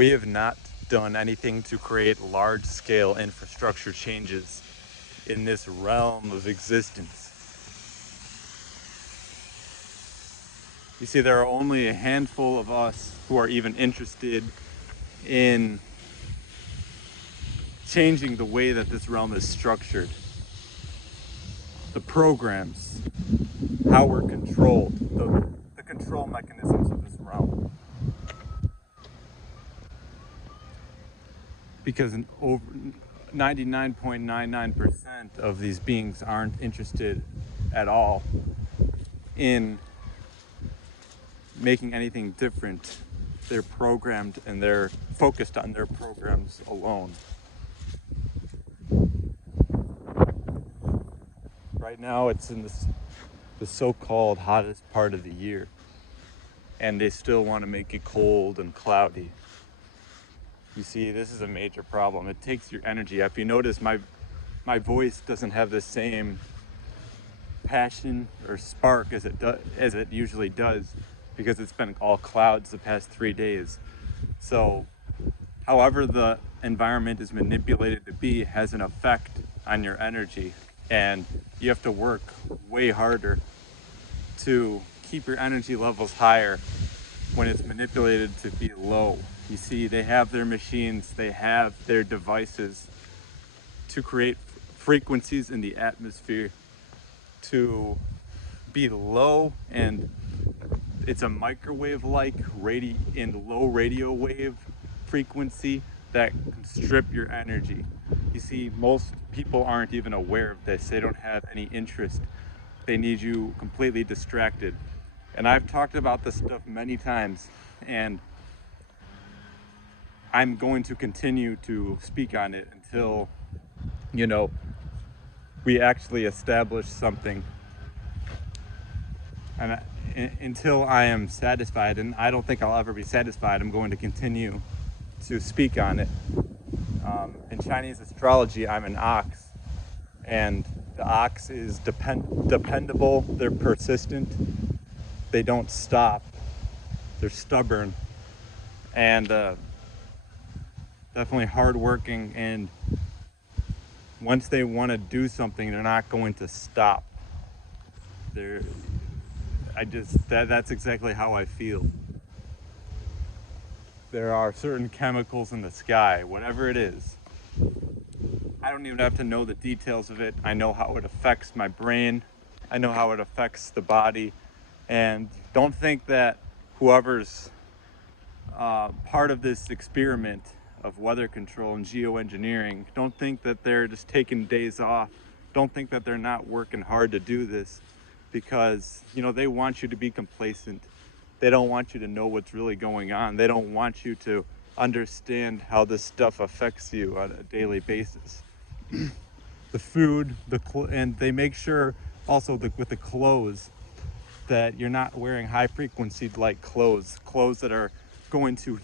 We have not done anything to create large-scale infrastructure changes in this realm of existence. You see, there are only a handful of us who are even interested in changing the way that this realm is structured. The programs, how we're controlled, the control mechanisms of this realm. Because over 99.99% of these beings aren't interested at all in making anything different. They're programmed and they're focused on their programs alone. Right now it's in the so-called hottest part of the year, and they still want to make it cold and cloudy. You see, this is a major problem. It takes your energy. If you notice, my voice doesn't have the same passion or spark as it usually does, because it's been all clouds the past 3 days. So however the environment is manipulated to be has an effect on your energy, and you have to work way harder to keep your energy levels higher when it's manipulated to be low. You see, they have their machines, they have their devices to create frequencies in the atmosphere to be low, and it's a microwave-like low radio wave frequency that can strip your energy. You see, most people aren't even aware of this. They don't have any interest. They need you completely distracted. And I've talked about this stuff many times, and I'm going to continue to speak on it until, we actually establish something. And until I am satisfied, and I don't think I'll ever be satisfied, I'm going to continue to speak on it. In Chinese astrology, I'm an ox, and the ox is dependable, they're persistent, they don't stop, they're stubborn, and definitely hardworking, and once they want to do something, they're not going to stop. That's exactly how I feel. There are certain chemicals in the sky, whatever it is. I don't even have to know the details of it. I know how it affects my brain. I know how it affects the body. And don't think that whoever's part of this experiment of weather control and geoengineering, don't think that they're just taking days off. Don't think that they're not working hard to do this, because they want you to be complacent. They don't want you to know what's really going on. They don't want you to understand how this stuff affects you on a daily basis. The food, and they make sure also with the clothes that you're not wearing high frequency like clothes that are going to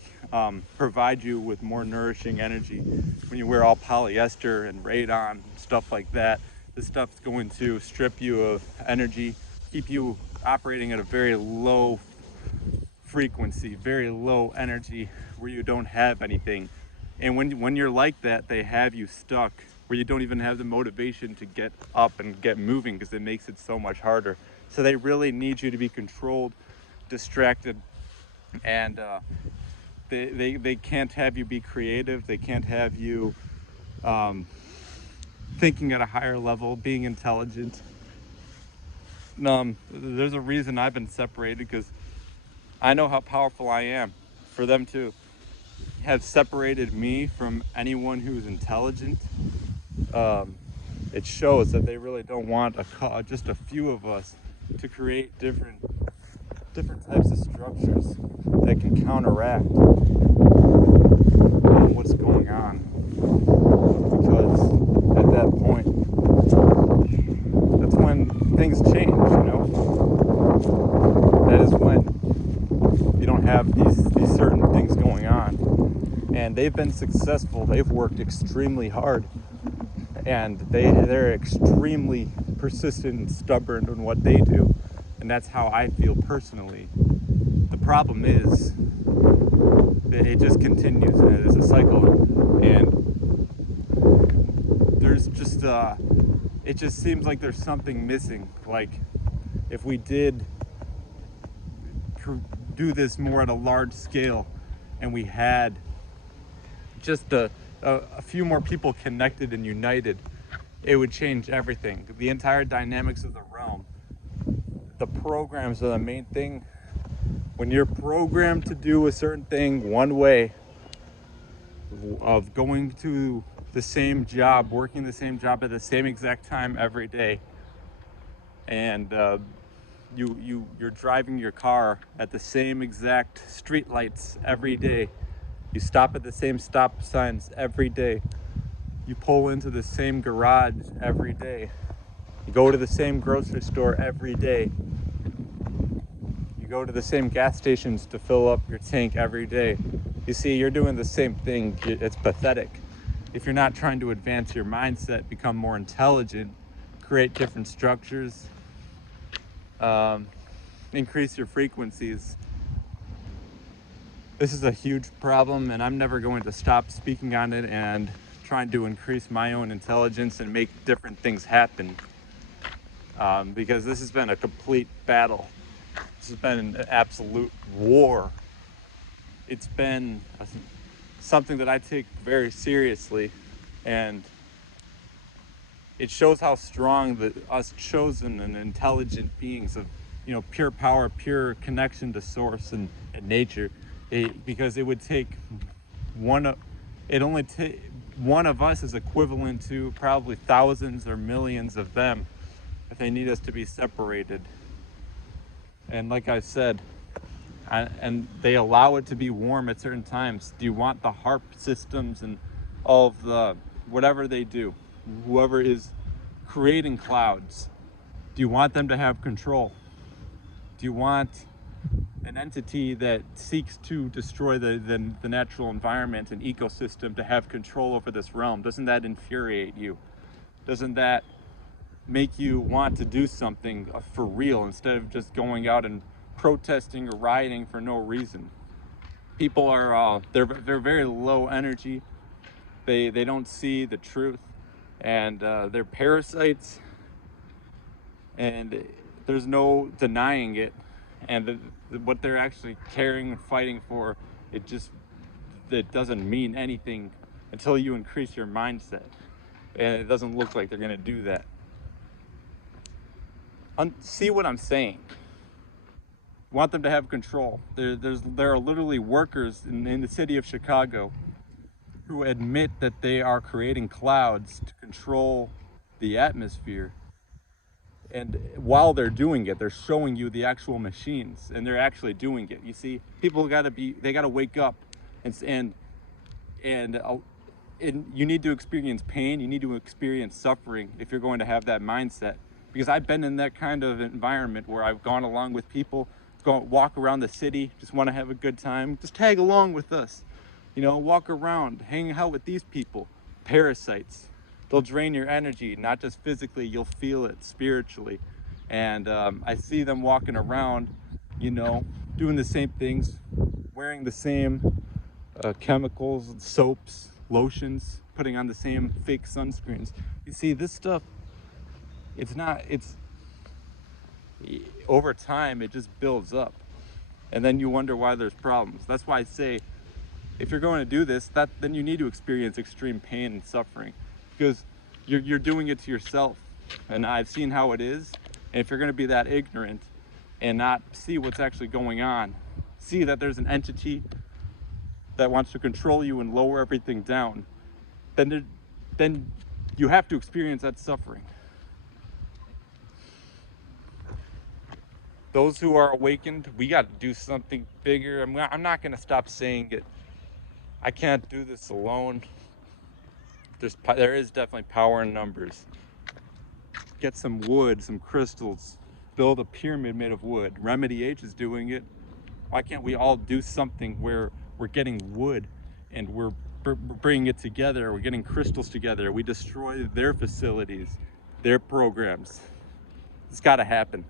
provide you with more nourishing energy. When you wear all polyester and rayon, stuff like that, this stuff's going to strip you of energy, keep you operating at a very low frequency, very low energy, where you don't have anything. And when you're like that, they have you stuck where you don't even have the motivation to get up and get moving, because it makes it so much harder. So they really need you to be controlled, distracted, and they can't have you be creative. They can't have you thinking at a higher level, being intelligent. There's a reason I've been separated, because I know how powerful I am. For them to have separated me from anyone who's intelligent, it shows that they really don't want just a few of us to create different types of structures that can counteract what's going on. Because at that point, that's when things change, That is when you don't have these certain things going on. And they've been successful. They've worked extremely hard, and they're extremely persistent and stubborn in what they do. And that's how I feel personally. The problem is that it just continues, and it's a cycle, and there's just it just seems like there's something missing. Like if we did do this more at a large scale, and we had just a few more people connected and united, it would change everything. The entire dynamics of the realm. The programs are the main thing. When you're programmed to do a certain thing one way, of going to the same job, working the same job at the same exact time every day, and you're driving your car at the same exact street lights every day. You stop at the same stop signs every day. You pull into the same garage every day. You go to the same grocery store every day. You go to the same gas stations to fill up your tank every day. You see, you're doing the same thing. It's pathetic. If you're not trying to advance your mindset, become more intelligent, create different structures, increase your frequencies. This is a huge problem, and I'm never going to stop speaking on it and trying to increase my own intelligence and make different things happen, because this has been a complete battle. This has been an absolute war. It's been something that I take very seriously, and it shows how strong us chosen and intelligent beings of, pure power, pure connection to source and nature, because it would take one of us is equivalent to probably thousands or millions of them if they need us to be separated. And like I said, and they allow it to be warm at certain times. Do you want the HARP systems and all of the whatever they do, whoever is creating clouds, do you want them to have control? Do you want an entity that seeks to destroy the natural environment and ecosystem to have control over this realm? Doesn't that infuriate you? Doesn't that make you want to do something for real instead of just going out and protesting or rioting for no reason? People are they're very low energy. They don't see the truth, and they're parasites, and there's no denying it. And what they're actually caring and fighting for, it doesn't mean anything until you increase your mindset, and it doesn't look like they're going to do that. See what I'm saying? Want them to have control. There are literally workers in the city of Chicago who admit that they are creating clouds to control the atmosphere. And while they're doing it, they're showing you the actual machines, and they're actually doing it. You see, people they gotta wake up, and you need to experience pain. You need to experience suffering if you're going to have that mindset. Because I've been in that kind of environment where I've gone along with people, walk around the city, just want to have a good time, just tag along with us, walk around, hang out with these people, parasites. They'll drain your energy, not just physically, you'll feel it spiritually. And I see them walking around, doing the same things, wearing the same chemicals, soaps, lotions, putting on the same fake sunscreens. You see, this stuff, it's over time, it just builds up. And then you wonder why there's problems. That's why I say, if you're going to do this, then you need to experience extreme pain and suffering, because you're doing it to yourself. And I've seen how it is. And if you're going to be that ignorant and not see what's actually going on, see that there's an entity that wants to control you and lower everything down, then you have to experience that suffering. Those who are awakened, we got to do something bigger. I'm not going to stop saying it. I can't do this alone. There is definitely power in numbers. Get some wood, some crystals, build a pyramid made of wood. Remedy H is doing it. Why can't we all do something where we're getting wood and we're bringing it together, we're getting crystals together, we destroy their facilities, their programs. It's got to happen.